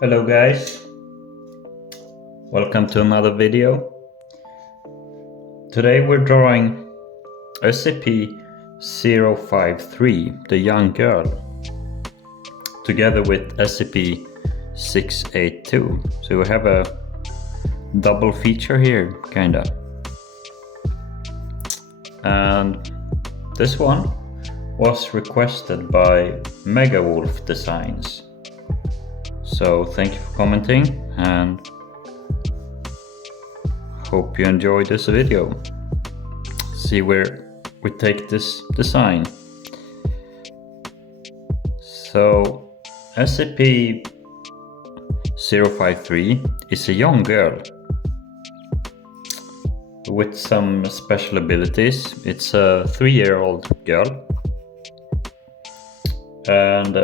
Hello guys, welcome to another video. Today we're drawing SCP-053, the young girl, together with SCP-682. So we have a double feature here, kinda. And this one was requested by Megawolf Designs. So thank you for commenting and hope you enjoy this video. See where we take this design. So SCP-053 is a young girl with some special abilities. It's a 3-year-old girl and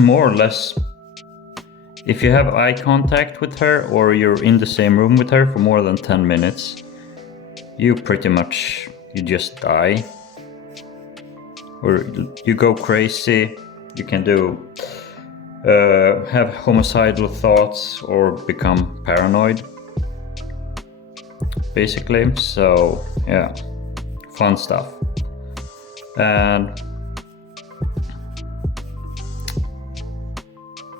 more or less, if you have eye contact with her or you're in the same room with her for more than 10 minutes, you just die. Or you go crazy, you can have homicidal thoughts or become paranoid, basically. So yeah, fun stuff. And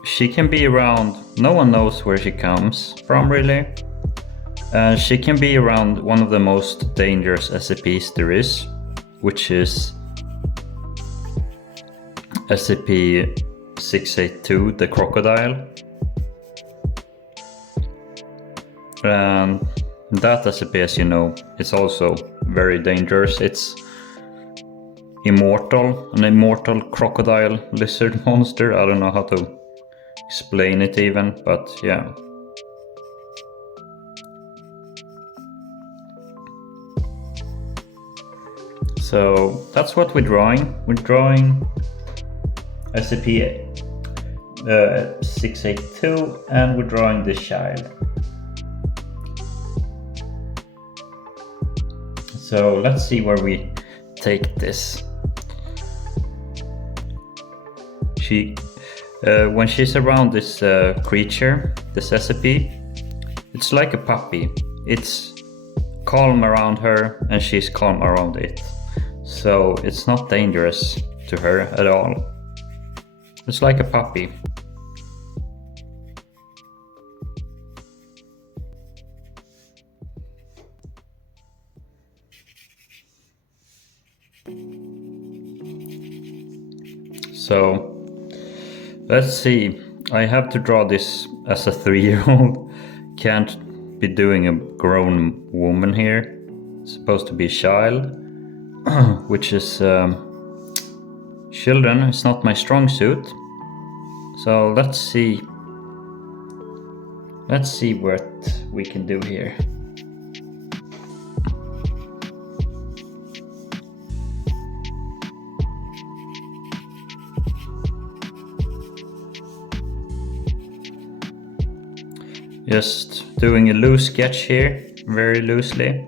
she can be around, no one knows where she comes from really. She can be around one of the most dangerous SCPs there is, which is SCP-682, the crocodile. And that SCP, as you know, is also very dangerous. It's immortal, an immortal crocodile lizard monster. I don't know how to explain it even, but yeah. So that's what we're drawing. We're drawing SCP-682 and we're drawing this child. So let's see where we take this. When she's around this creature, this SCP, it's like a puppy. It's calm around her and she's calm around it. So it's not dangerous to her at all. It's like a puppy. So let's see. I have to draw this as a 3-year-old. Can't be doing a grown woman here. It's supposed to be a child, which is children. It's not my strong suit. So let's see. Let's see what we can do here. Just doing a loose sketch here, very loosely.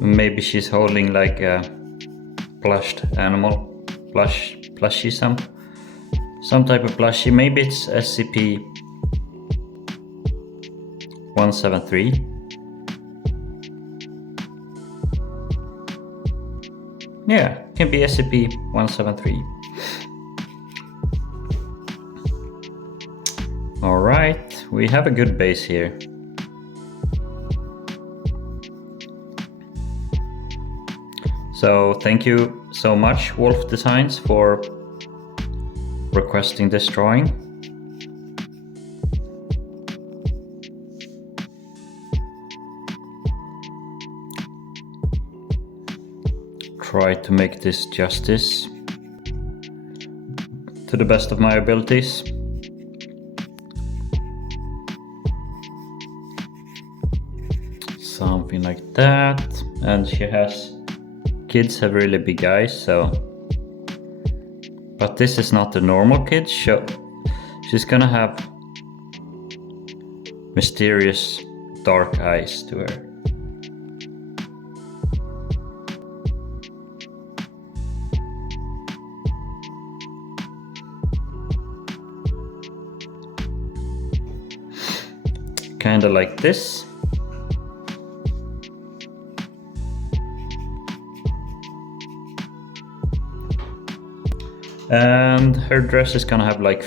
Maybe she's holding like a plushed animal, plushie, some type of plushie. Maybe it's SCP-173. Yeah, can be SCP-173. All right, we have a good base here. So thank you so much, Wolf Designs, for requesting this drawing. Try to make this justice to the best of my abilities. Something like that. And she has, kids have really big eyes, so, but this is not the normal kid. She's gonna have mysterious dark eyes to her. kind of like this. And her dress is gonna have like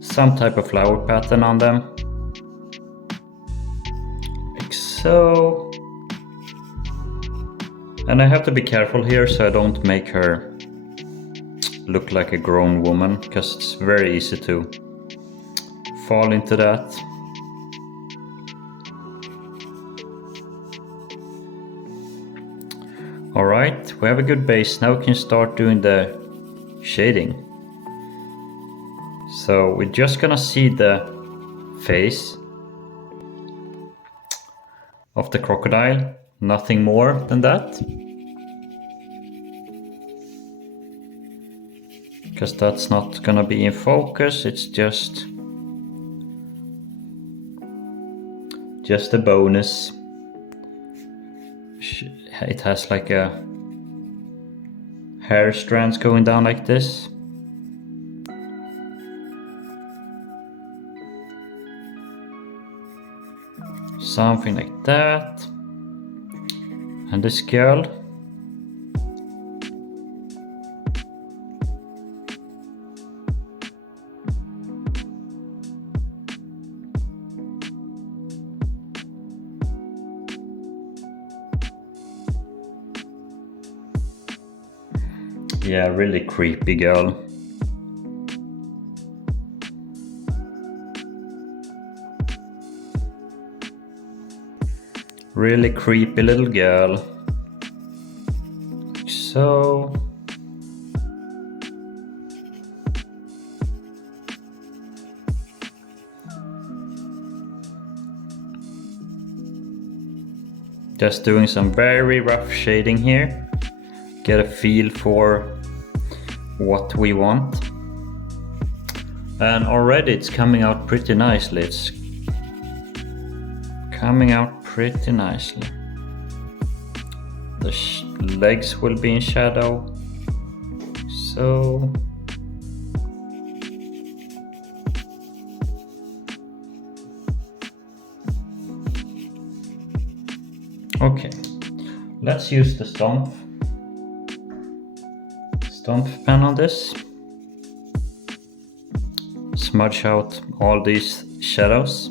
some type of flower pattern on them. Like so. And I have to be careful here so I don't make her look like a grown woman, because it's very easy to fall into that. Alright, we have a good base. Now we can start doing the shading. So we're just gonna see the face of the crocodile, nothing more than that. Because that's not gonna be in focus, it's just a bonus. It has like a hair strands going down like this. Something like that. And this girl. Yeah, really creepy girl. Really creepy little girl. So just doing some very rough shading here. Get a feel for what we want. And already it's coming out pretty nicely. It's coming out pretty nicely. The legs will be in shadow. So okay, let's use the stomp pen on this. Smudge out all these shadows.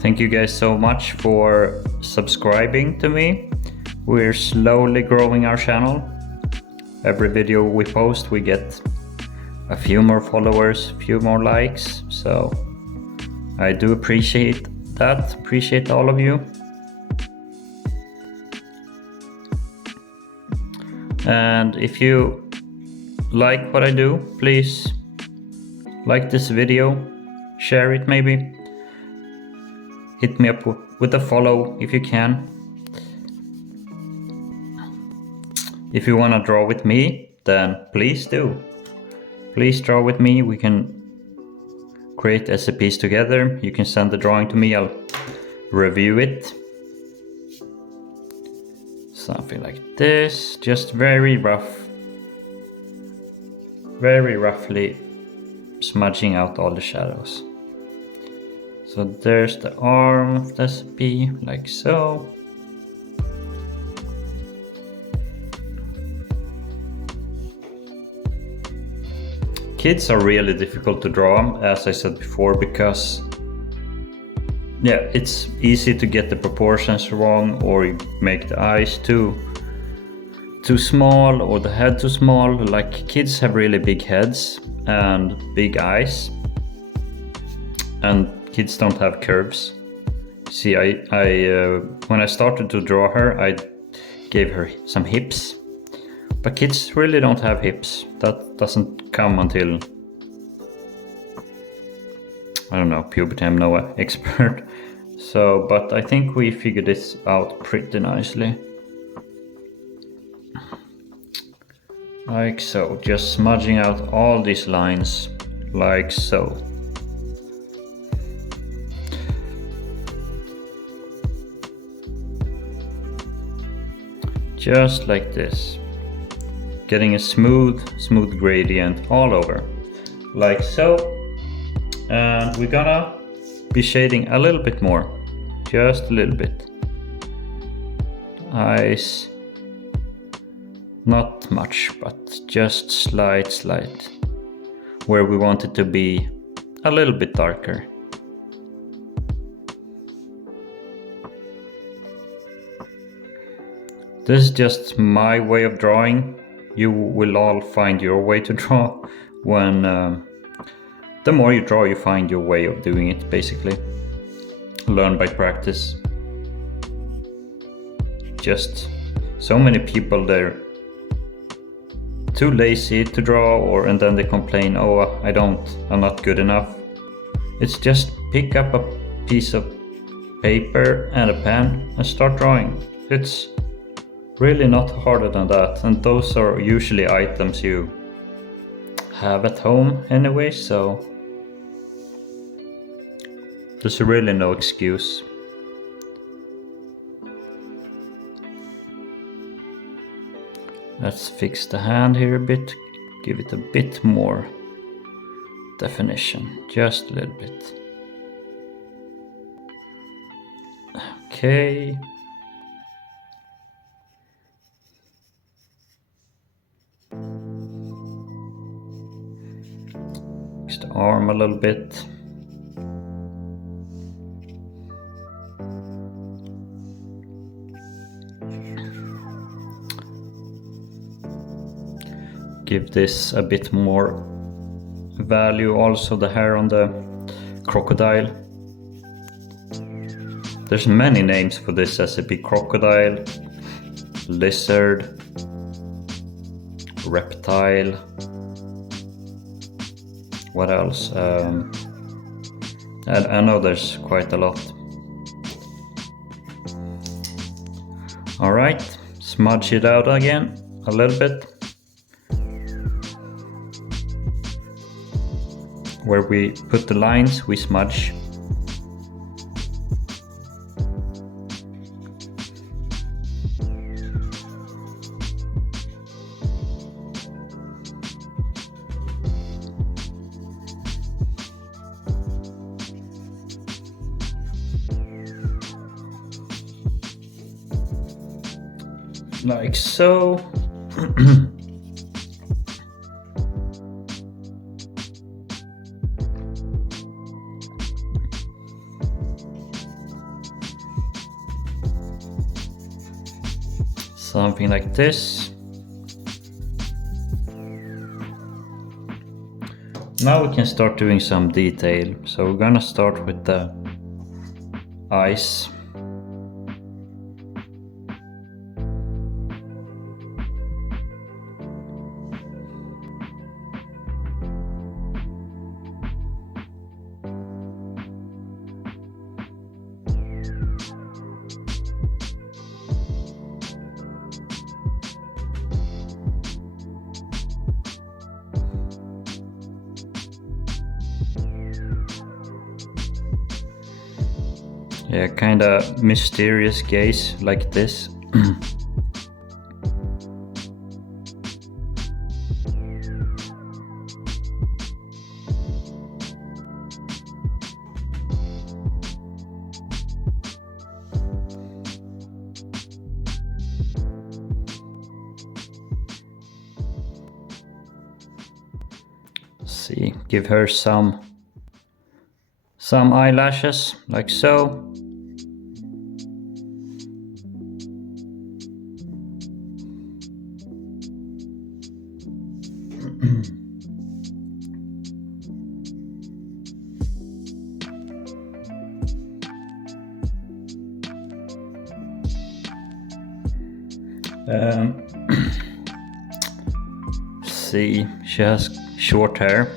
Thank you guys so much for subscribing to me. We're slowly growing our channel. Every video we post, we get a few more followers, a few more likes. So I do appreciate that. Appreciate all of you. And if you like what I do, please like this video, share it maybe. Hit me up with a follow if you can. If you want to draw with me, then please do. Please draw with me. We can create SCPs together. You can send the drawing to me. I'll review it. Something like this. Just very roughly smudging out all the shadows. So there's the arm of the SCP, like so. Kids are really difficult to draw, as I said before, because yeah, it's easy to get the proportions wrong, or you make the eyes too small or the head too small. Like, kids have really big heads and big eyes, and kids don't have curves. See, I when I started to draw her, I gave her some hips, but kids really don't have hips. That doesn't come until, I don't know, puberty. I'm no expert. So, but I think we figured this out pretty nicely. Like so, just smudging out all these lines, like so. Just like this. Getting a smooth gradient all over, like so. And we're gonna be shading a little bit more, just a little bit. Eyes, not much, but just slight, where we want it to be a little bit darker. This is just my way of drawing. You will all find your way to draw when the more you draw, you find your way of doing it, basically. Learn by practice. Just so many people, they're too lazy to draw, and then they complain, oh, I'm not good enough. It's just pick up a piece of paper and a pen and start drawing. It's really not harder than that, and those are usually items you have at home anyway, so there's really no excuse. Let's fix the hand here a bit, give it a bit more definition, just a little bit. Okay. Fix the arm a little bit. Give this a bit more value, also the hair on the crocodile. There's many names for this SCP: crocodile, lizard, reptile. What else? I know there's quite a lot. Alright, smudge it out again a little bit. Where we put the lines, we smudge. Like so. Something like this. Now we can start doing some detail. So we're gonna start with the eyes. Yeah, kinda mysterious gaze like this. See, give her some eyelashes, like so. See, she has short hair.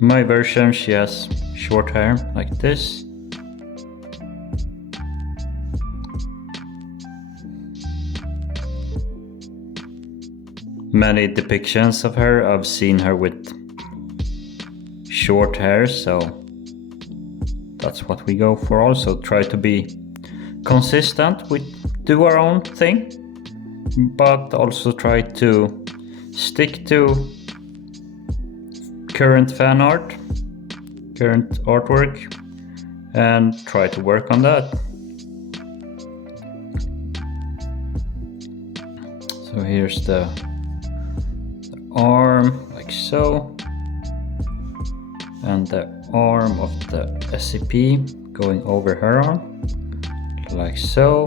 My version, she has short hair like this. Many depictions of her, I've seen her with short hair, so that's what we go for. Also try to be consistent, we do our own thing, but also try to stick to current fan art, current artwork, and try to work on that. So here's the arm, like so, and the arm of the SCP going over her arm, like so.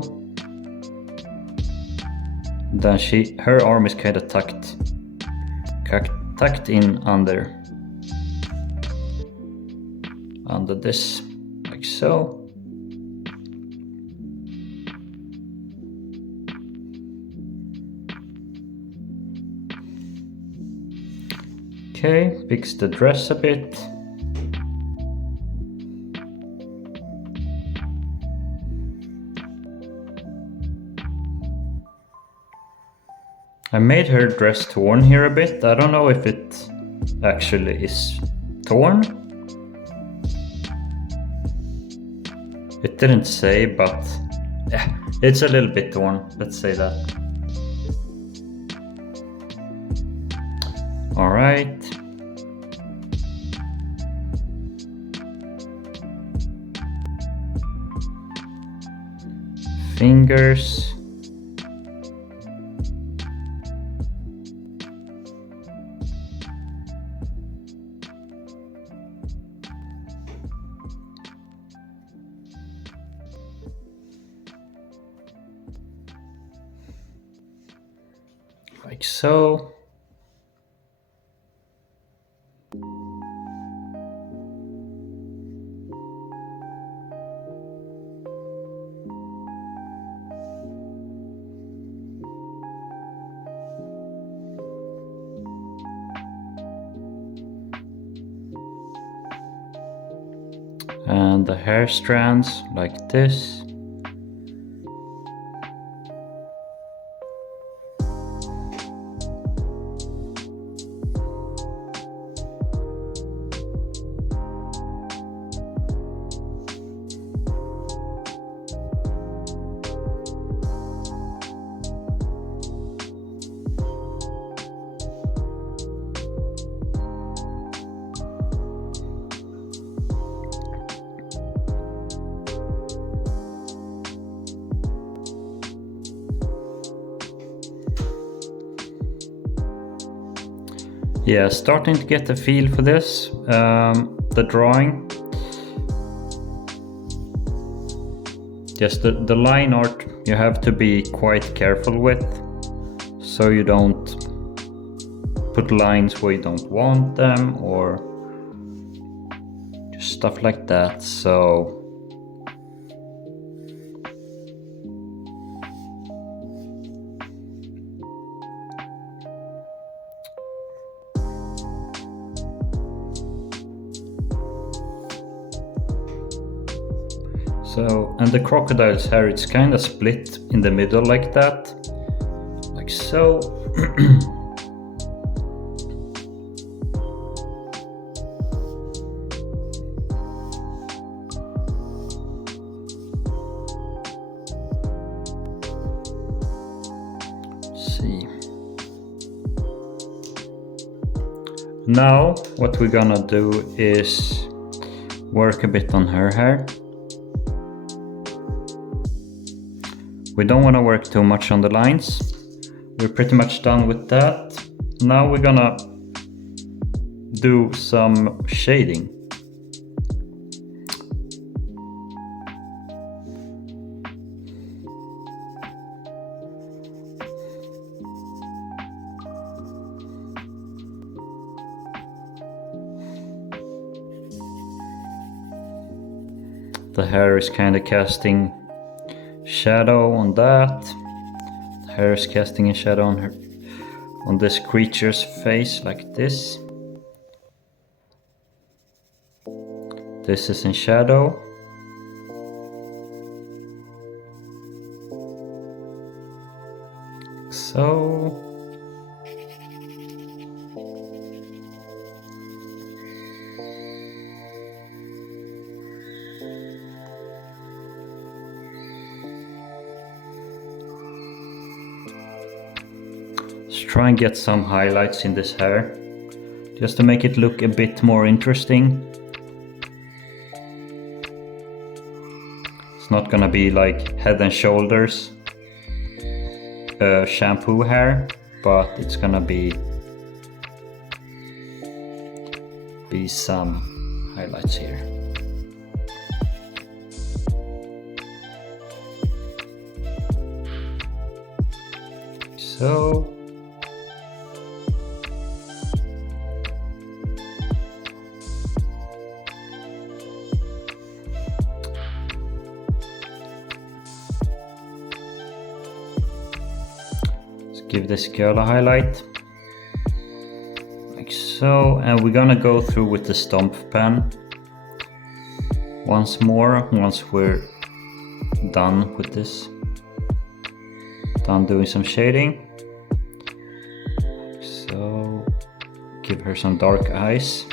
Then her arm is kind of tucked in under this, like so. Okay, fix the dress a bit. I made her dress torn here a bit. I don't know if it actually is torn. It didn't say, but yeah, it's a little bit torn, let's say that. All right. Fingers. Like so. And the hair strands like this. Yeah, starting to get the feel for this, the drawing. Just the line art you have to be quite careful with, so you don't put lines where you don't want them, or just stuff like that. So and the crocodile's hair, it's kind of split in the middle like that, like so. See. Now what we're gonna do is work a bit on her hair. We don't want to work too much on the lines. We're pretty much done with that. Now we're gonna do some shading. The hair is kind of casting shadow on that. The hair is casting a shadow on her, on this creature's face like this. This is in shadow. So let's try and get some highlights in this hair, just to make it look a bit more interesting. It's not gonna be like Head and Shoulders shampoo hair, but it's gonna be some highlights here. So let's give this girl a highlight, like so, and we're gonna go through with the stomp pen once more once we're done with this, done doing some shading. So give her some dark eyes.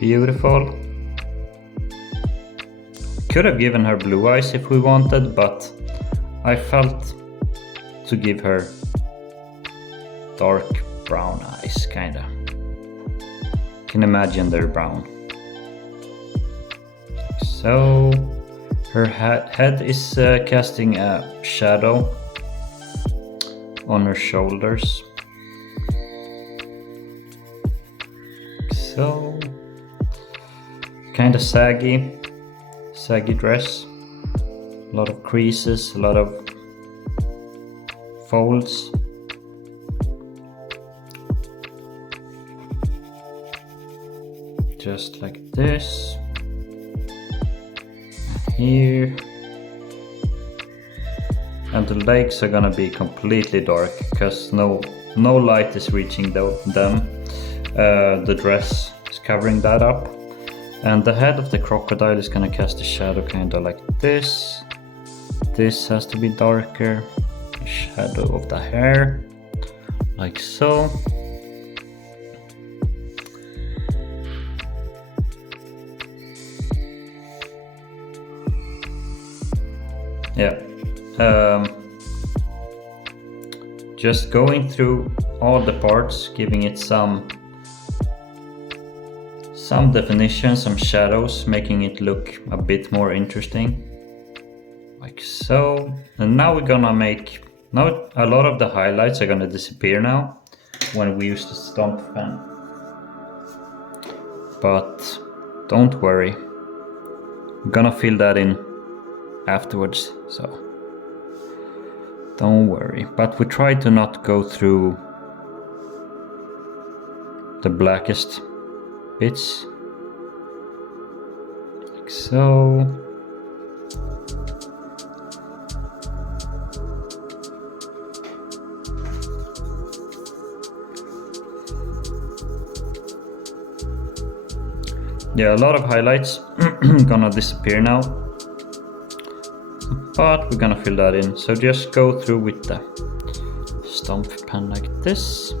Beautiful. Could have given her blue eyes if we wanted, but I felt to give her dark brown eyes, kinda. Can imagine they're brown. So her head is casting a shadow on her shoulders. So kind of saggy dress, a lot of creases, a lot of folds. Just like this. Here. And the legs are gonna be completely dark because no light is reaching them. The dress is covering that up. And the head of the crocodile is gonna cast a shadow kinda like this. This has to be darker. The shadow of the hair, like so. Yeah. Just going through all the parts, giving it some definition, some shadows, making it look a bit more interesting, like so. And now we're gonna make, now a lot of the highlights are gonna disappear now when we use the stomp pen, but don't worry, I'm gonna fill that in afterwards, so don't worry. But we try to not go through the blackest bits, like so. Yeah, a lot of highlights gonna disappear now, but we're gonna fill that in. So just go through with the stomp pen like this.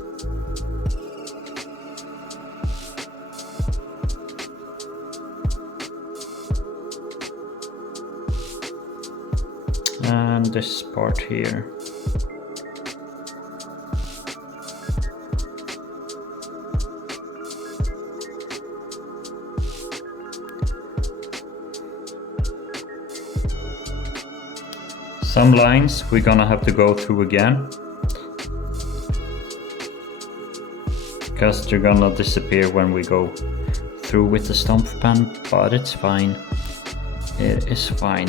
And this part here. Some lines we're gonna have to go through again, because they're gonna disappear when we go through with the stomp pen, but it's fine. It is fine.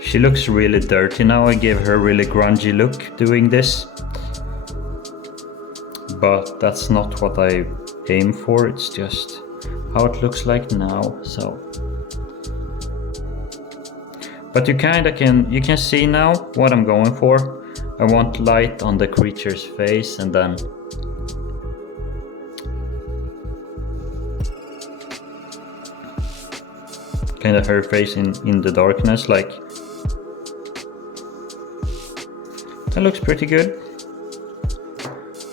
She looks really dirty now. I gave her a really grungy look doing this, but that's not what I aim for. It's just how it looks like now. So, but you can see now what I'm going for. I want light on the creature's face and then kind of her face in the darkness, like. That looks pretty good.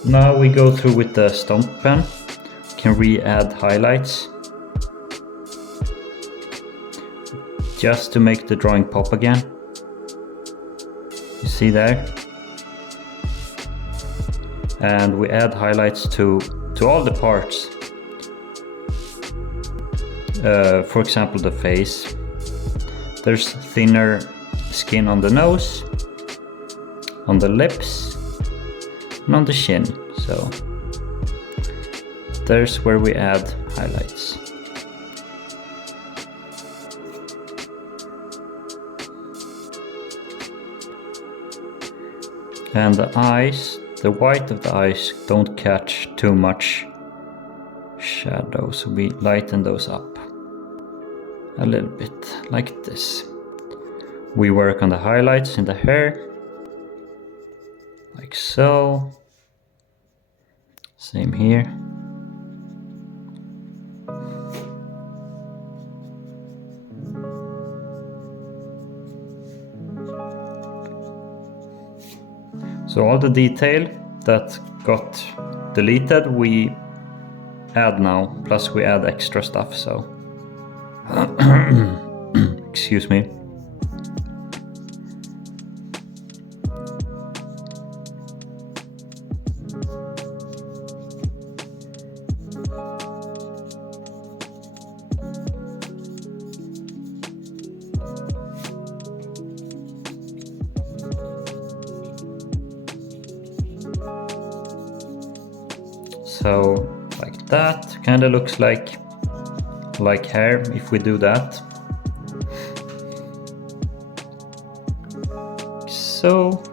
Now we go through with the stomp pen. Can re-add highlights. Just to make the drawing pop again. You see there? And we add highlights to all the parts. For example, the face. There's thinner skin on the nose, on the lips, and on the chin. So there's where we add highlights. And the eyes, the white of the eyes don't catch too much shadow, so we lighten those up a little bit, like this. We work on the highlights in the hair, like so. Same here. So all the detail that got deleted we add now, plus we add extra stuff, so excuse me. So like that, kind of looks like hair if we do that. So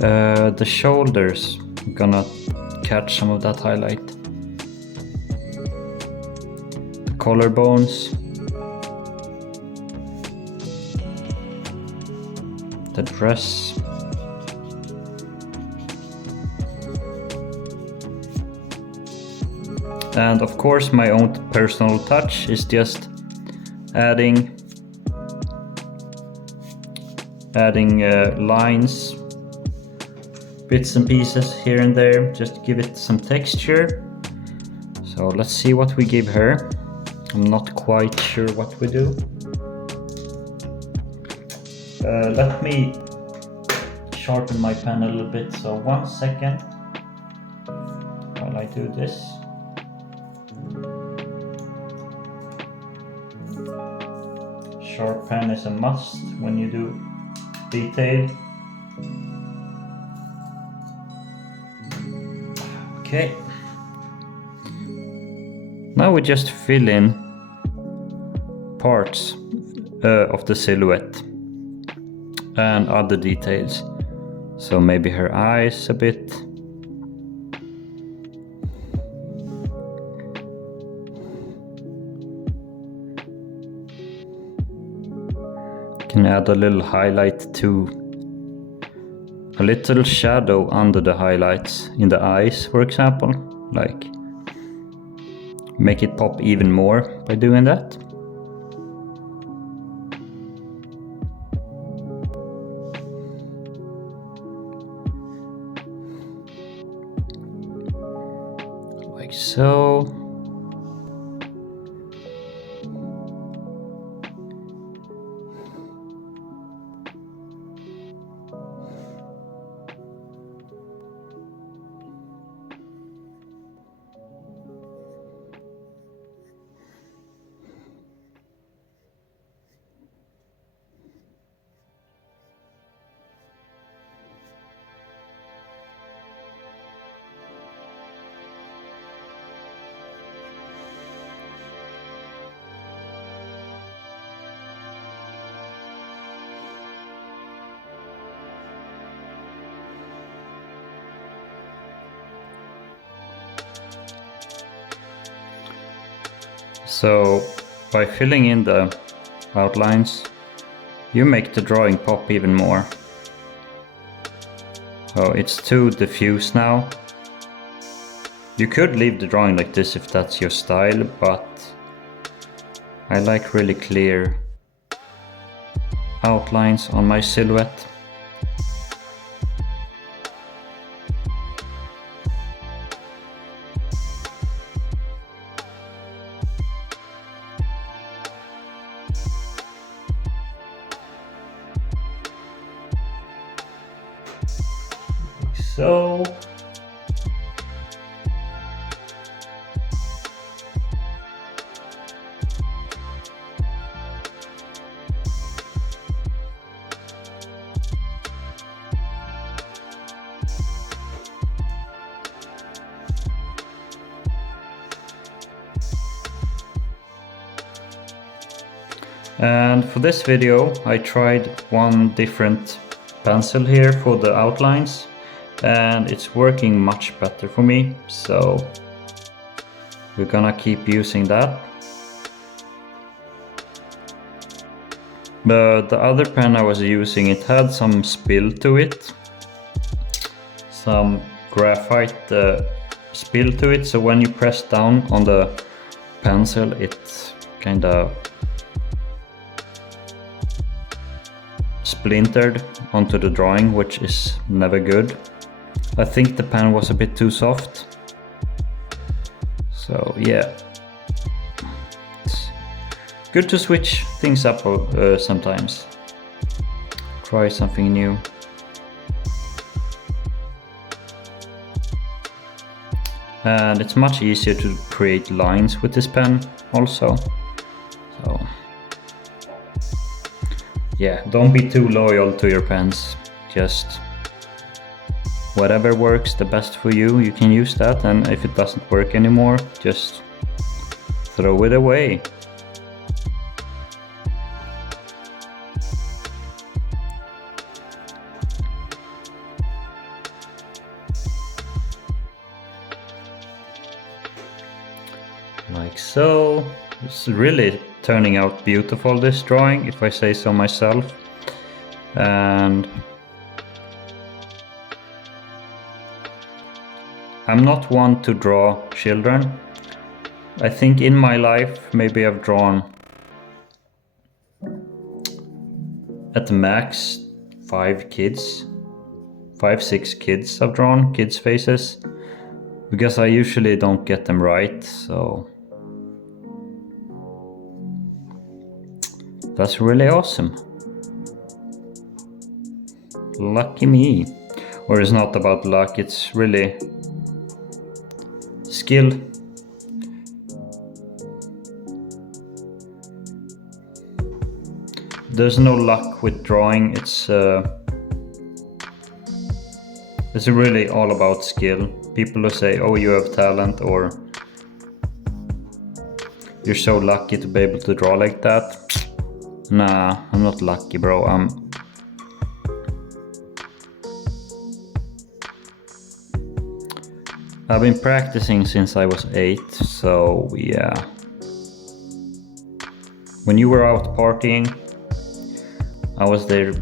the shoulders, I'm gonna catch some of that highlight. The collarbones, the dress. And of course my own personal touch is just adding lines, bits and pieces here and there, just to give it some texture. So let's see what we give her. I'm not quite sure what we do. Let me sharpen my pen a little bit, so 1 second while I do this. Sharp pen is a must when you do detail. Okay. Now we just fill in parts of the silhouette and other details. So maybe her eyes a bit. Can add a little highlight to a little shadow under the highlights in the eyes, for example, like make it pop even more by doing that. Like so. So by filling in the outlines, you make the drawing pop even more. So it's too diffuse now. You could leave the drawing like this if that's your style, but I like really clear outlines on my silhouette. So and for this video I tried one different pencil here for the outlines, and it's working much better for me, so we're gonna keep using that. But the other pen I was using, it had some spill to it, some graphite spill to it, so when you press down on the pencil it kinda splintered onto the drawing, which is never good. I think the pen was a bit too soft. So yeah, it's good to switch things up sometimes. Try something new. And it's much easier to create lines with this pen also. So yeah, don't be too loyal to your pens. Just whatever works the best for you, you can use that, and if it doesn't work anymore, just throw it away. Like so. It's really turning out beautiful, this drawing, if I say so myself. And I'm not one to draw children. I think in my life maybe I've drawn at the max 5 kids. 5-6 kids I've drawn, kids' faces. Because I usually don't get them right, so that's really awesome. Lucky me. Or it's not about luck, it's really skill. There's no luck with drawing, it's really all about skill. People who say, oh, you have talent, or you're so lucky to be able to draw like that. Nah, I'm not lucky, bro. I've been practicing since I was 8, so yeah. When you were out partying, I was there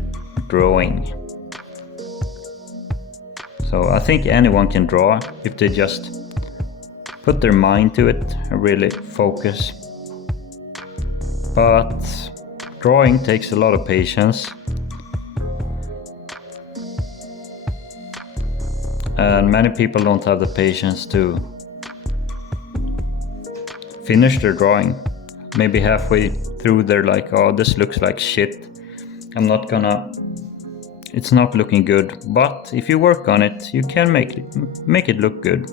drawing. So I think anyone can draw if they just put their mind to it and really focus. But drawing takes a lot of patience. And many people don't have the patience to finish their drawing. Maybe halfway through they're like, oh, this looks like shit. It's not looking good. But if you work on it, you can make it look good.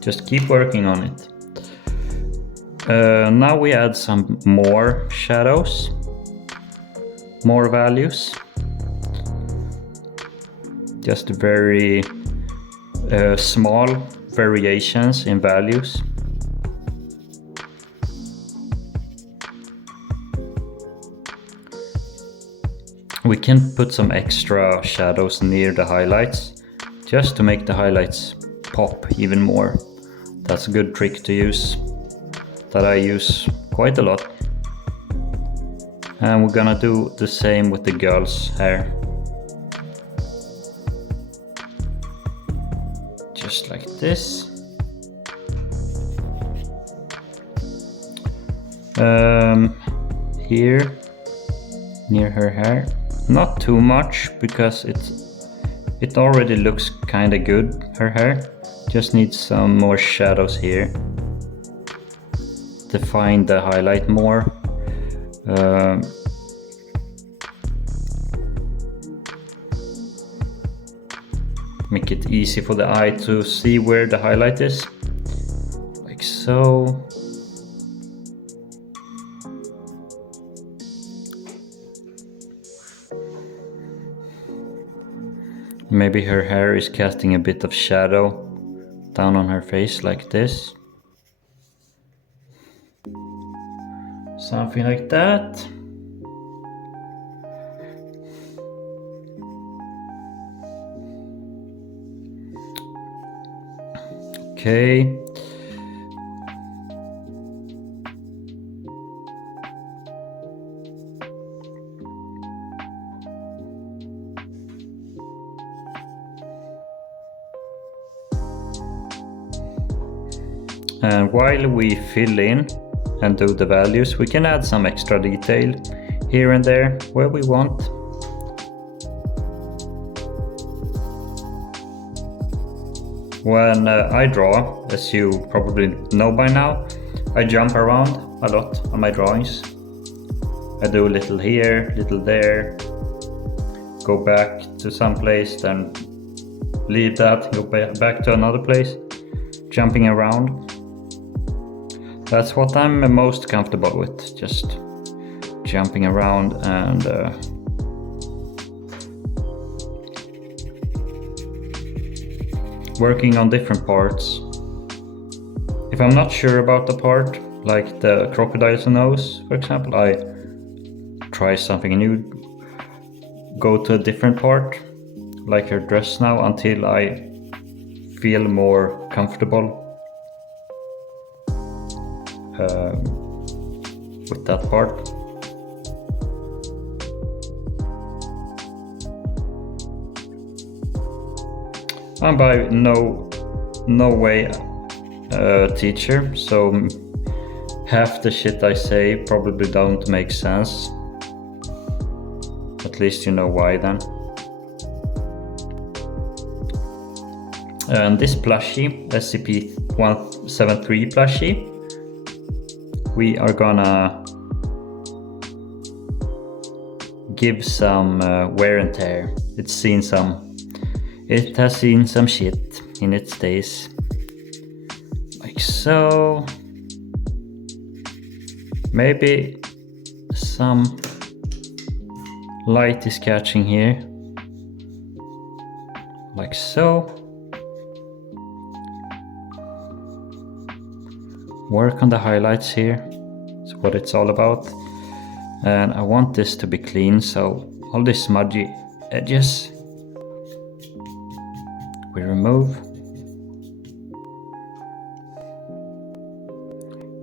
Just keep working on it. Now we add some more shadows, more values. Just very small variations in values. We can put some extra shadows near the highlights, just to make the highlights pop even more. That's a good trick to use, that I use quite a lot. And we're gonna do the same with the girl's hair. Just like this. Here near her hair, not too much because it already looks kind of good, her hair. Just needs some more shadows here. Define the highlight more. Make it easy for the eye to see where the highlight is, like so. Maybe her hair is casting a bit of shadow down on her face like this. Something like that. Okay. And while we fill in and do the values, we can add some extra detail here and there where we want. When I draw, as you probably know by now, I jump around a lot on my drawings. I do a little here, little there, go back to some place, then leave that, go back to another place, jumping around. That's what I'm most comfortable with, just jumping around and working on different parts. If I'm not sure about the part, like the crocodile's nose, for example, I try something new, go to a different part, like her dress now, until I feel more comfortable with that part. I'm by no way a teacher, so half the shit I say probably don't make sense. At least you know why then. And this plushie, SCP-053 plushie, we are gonna give some wear and tear. It has seen some shit in its days, like so. Maybe some light is catching here, like so. Work on the highlights here, that's what it's all about. And I want this to be clean, so all these smudgy edges we remove.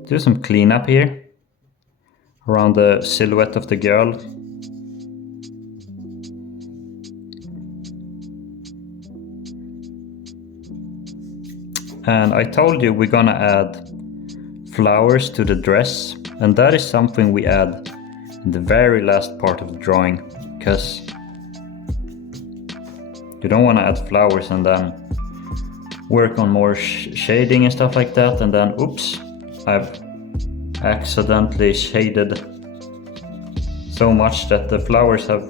Do some cleanup here around the silhouette of the girl. And I told you we're gonna add flowers to the dress, and that is something we add in the very last part of the drawing, because you don't want to add flowers and then work on more shading and stuff like that, and then oops, I've accidentally shaded so much that the flowers have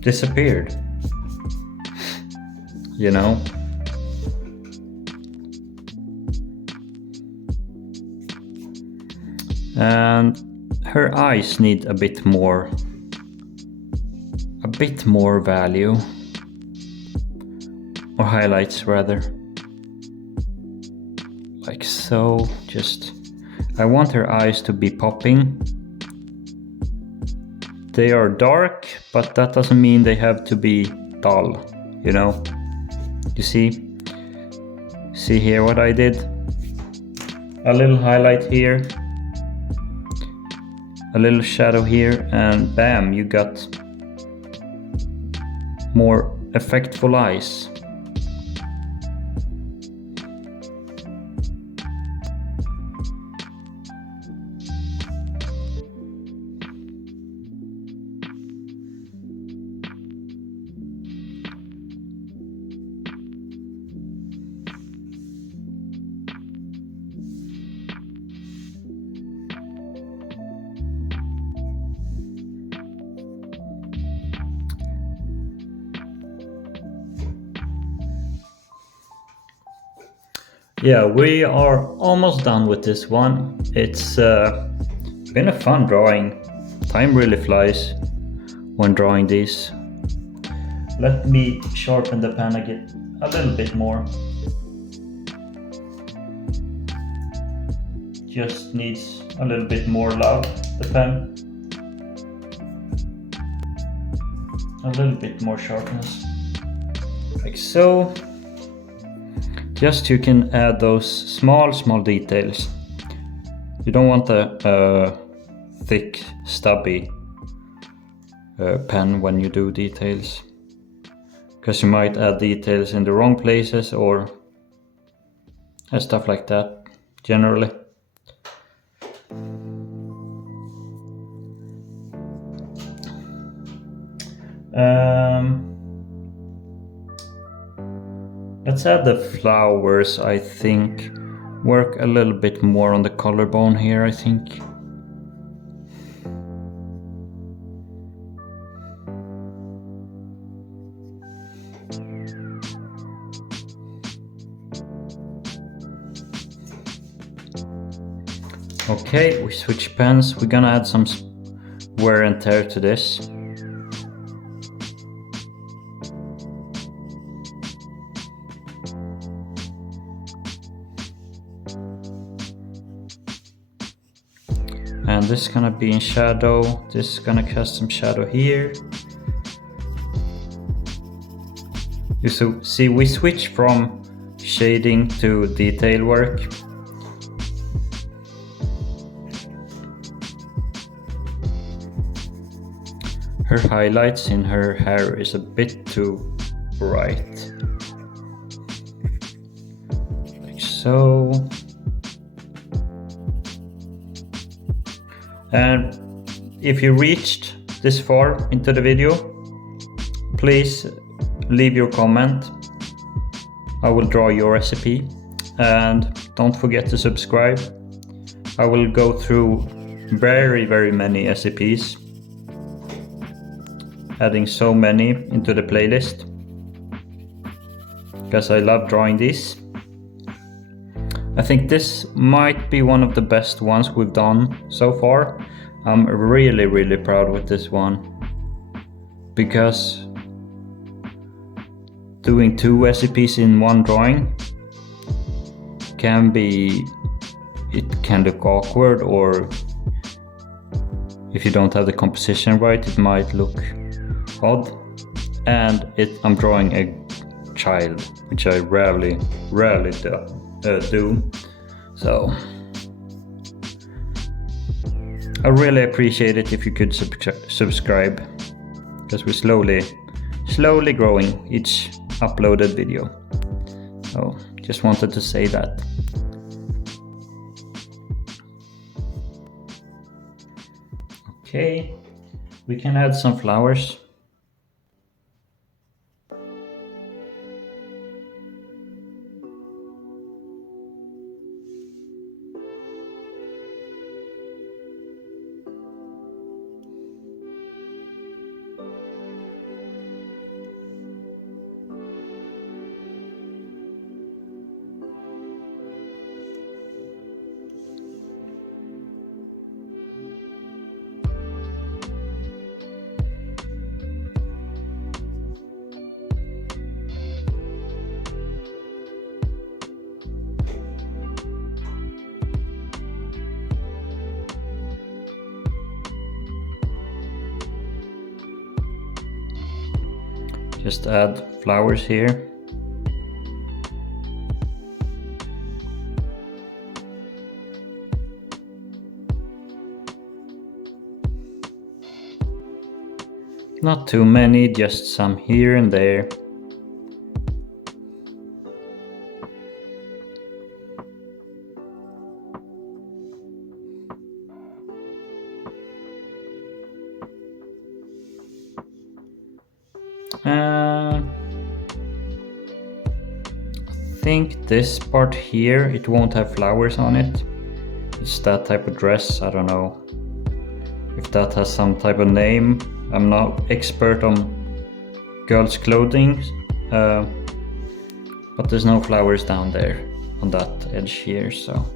disappeared, you know. And her eyes need a bit more value, or highlights rather, like so. Just, I want her eyes to be popping. They are dark, but that doesn't mean they have to be dull, you know. You see here what I did? A little highlight here, a little shadow here, and bam, you got more effectful eyes. Yeah, we are almost done with this one. It's been a fun drawing. Time really flies when drawing these. Let me sharpen the pen again a little bit more. Just needs a little bit more love, the pen. A little bit more sharpness. Like so. Just you can add those small details. You don't want a thick, stubby pen when you do details, because you might add details in the wrong places or stuff like that, generally. Let's add the flowers, I think. Work a little bit more on the collarbone here, I think. Okay, we switch pens. We're gonna add some wear and tear to this. And this is gonna be in shadow. This is gonna cast some shadow here. You see, we switch from shading to detail work. Her highlights in her hair is a bit too bright. Like so. And if you reached this far into the video, please leave your comment. I will draw your recipe, and don't forget to subscribe. I will go through very many SCPs, adding so many into the playlist, because I love drawing these. I think this might be one of the best ones we've done so far. I'm really proud with this one, because doing 2 SCPs in one drawing can look awkward, or if you don't have the composition right, it might look odd. And I'm drawing a child, which I rarely do. So I really appreciate it if you could subscribe, because we're slowly growing each uploaded video. So just wanted to say that. Okay, we can add some flowers. Just add flowers here. Not too many, just some here and there. I think this part here, it won't have flowers on it. It's that type of dress. I don't know if that has some type of name. I'm not expert on girls' clothing, but there's no flowers down there. on that edge here, so.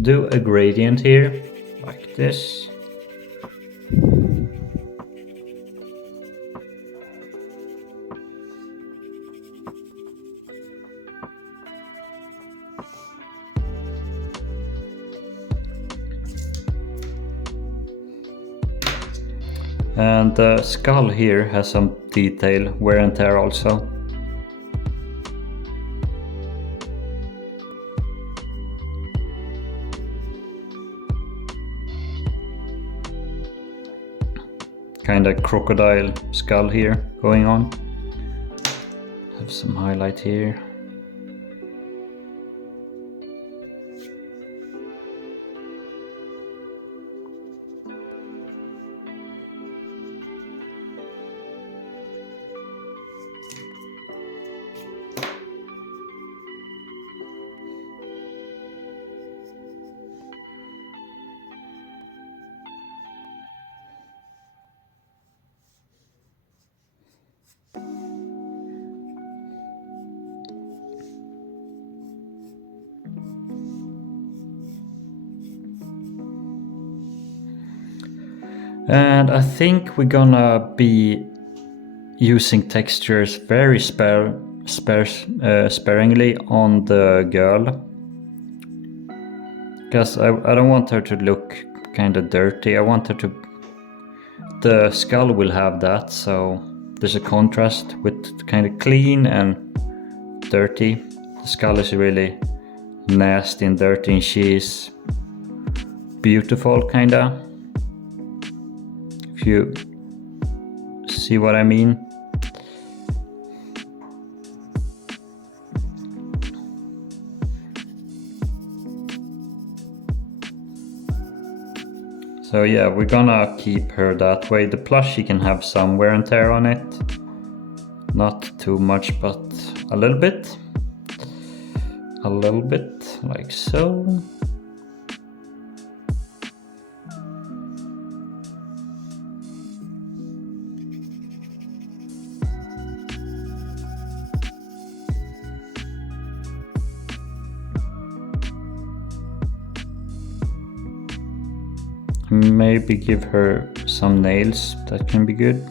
Do a gradient here, like this. And the skull here has some detail, wear and tear also. Kind of crocodile skull here going on. Have some highlight here. And I think we're gonna be using textures very sparingly on the girl, because I don't want her to look kind of dirty. I want her to, the skull will have that, so there's a contrast with kind of clean and dirty. The skull is really nasty and dirty, and she is beautiful, kinda. If you see what I mean. So yeah, we're gonna keep her that way. The plushie can have some wear and tear on it. Not too much, but a little bit. A little bit, like so. Maybe give her some nails, that can be good.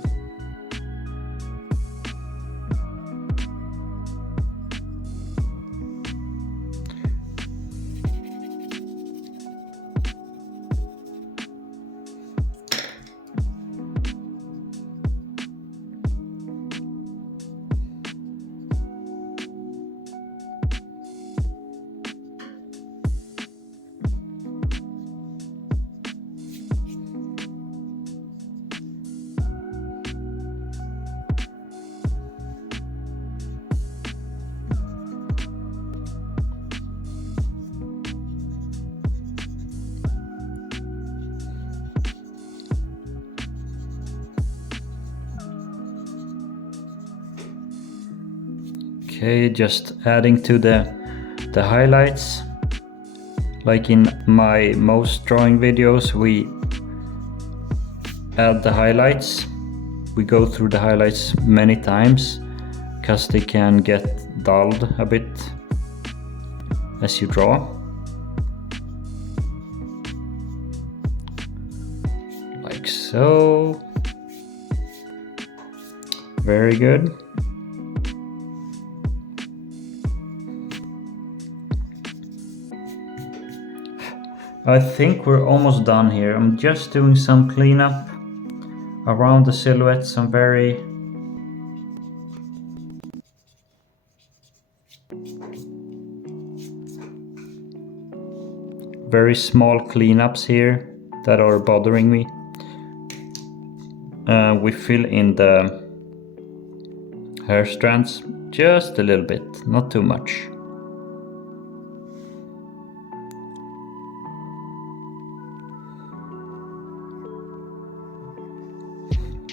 Okay, just adding to the highlights. Like in my most drawing videos, we add the highlights. We go through the highlights many times, because they can get dulled a bit as you draw. Like so. Very good. I think we're almost done here. I'm just doing some cleanup around the silhouette, some very small cleanups here that are bothering me. We fill in the hair strands just a little bit, not too much.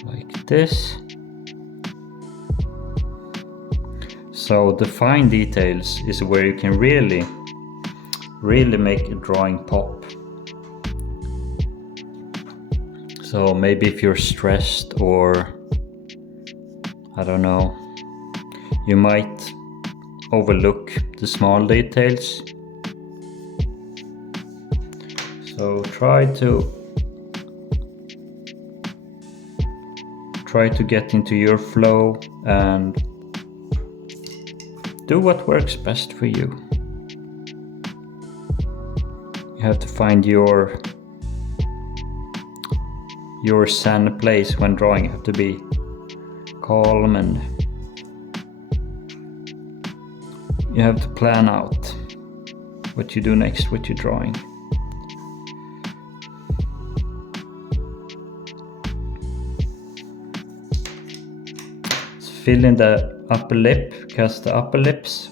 Like this. So the fine details is where you can really really make a drawing pop. So maybe if you're stressed or I don't know, you might overlook the small details. So try to get into your flow and do what works best for you. You have to find your zen place when drawing. You have to be calm and you have to plan out what you do next with your drawing. Fill in the upper lip, because the upper lips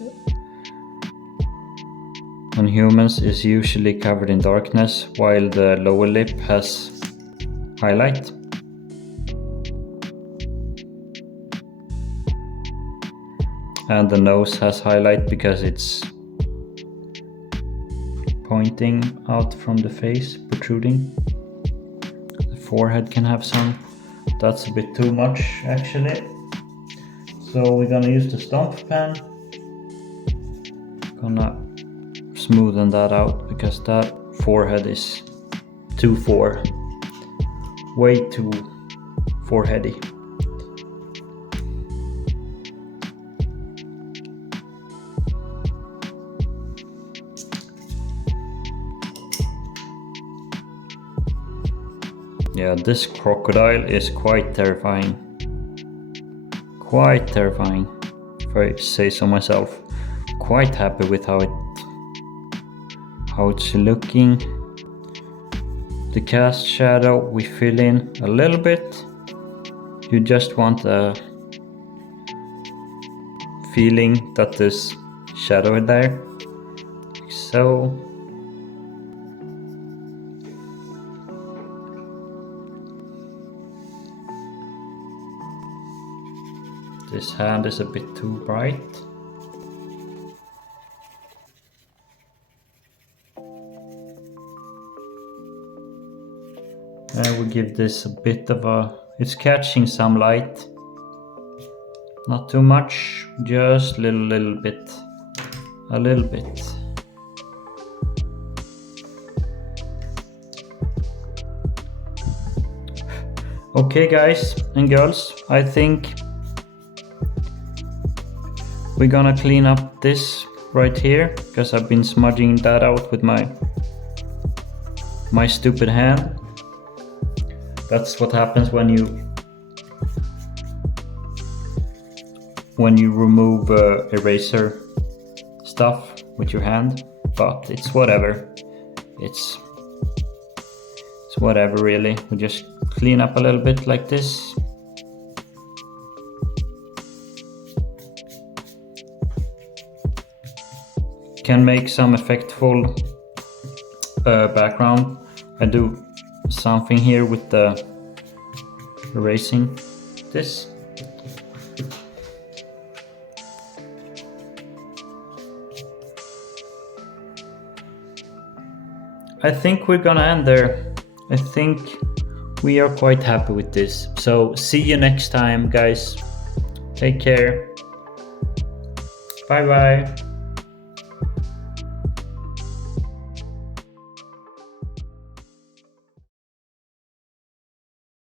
on humans is usually covered in darkness, while the lower lip has highlight. And the nose has highlight because it's pointing out from the face, protruding. The forehead can have some. That's a bit too much actually. So we're gonna use the stomp pen. Gonna smoothen that out because that forehead is too way too foreheady. Yeah, this crocodile is quite terrifying. Quite terrifying, if I say so myself. Quite happy with how it's looking. The cast shadow we fill in a little bit. You just want a feeling that there's shadow in there. Like so. This hand is a bit too bright. I will give this a bit of it's catching some light. Not too much, just a little bit. A little bit. Okay guys and girls, I think we're gonna clean up this right here because I've been smudging that out with my stupid hand. That's what happens when you remove eraser stuff with your hand, but it's whatever. It's whatever really. We just clean up a little bit like this. Can make some effectful background. I do something here with the erasing this. I think we're gonna end there. I think we are quite happy with this. So see you next time guys. Take care. Bye bye.